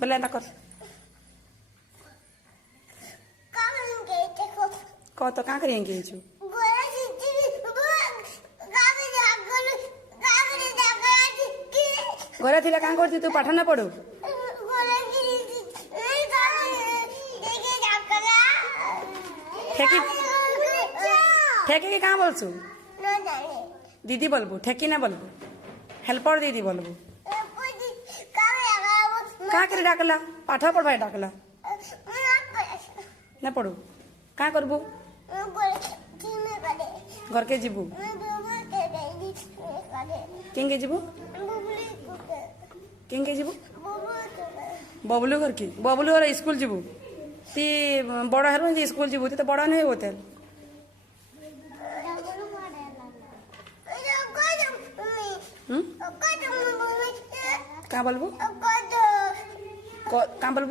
बोले ना कर कह तो क्या करिए गेजू घरे थी क्या करती तू पाठ ना पढ़ू ठेकी ठेकी के कहाँ बोलसु दीदी बोलबू ठेकी ना बोलबू हेल्पर दीदी बोलबू क्या कर डाकला पाठ पढ़वा डाकला ना पढ़ू क्या करबू घर के जीबू केंगे जीबू केंगे जीबू बबलू घर की बबलू घर स्कूल जीबू ती बड़ हेरु जे स्कूल जीबू ती तो बड़ नहीं होते क्या बोलबू क्या बोलबू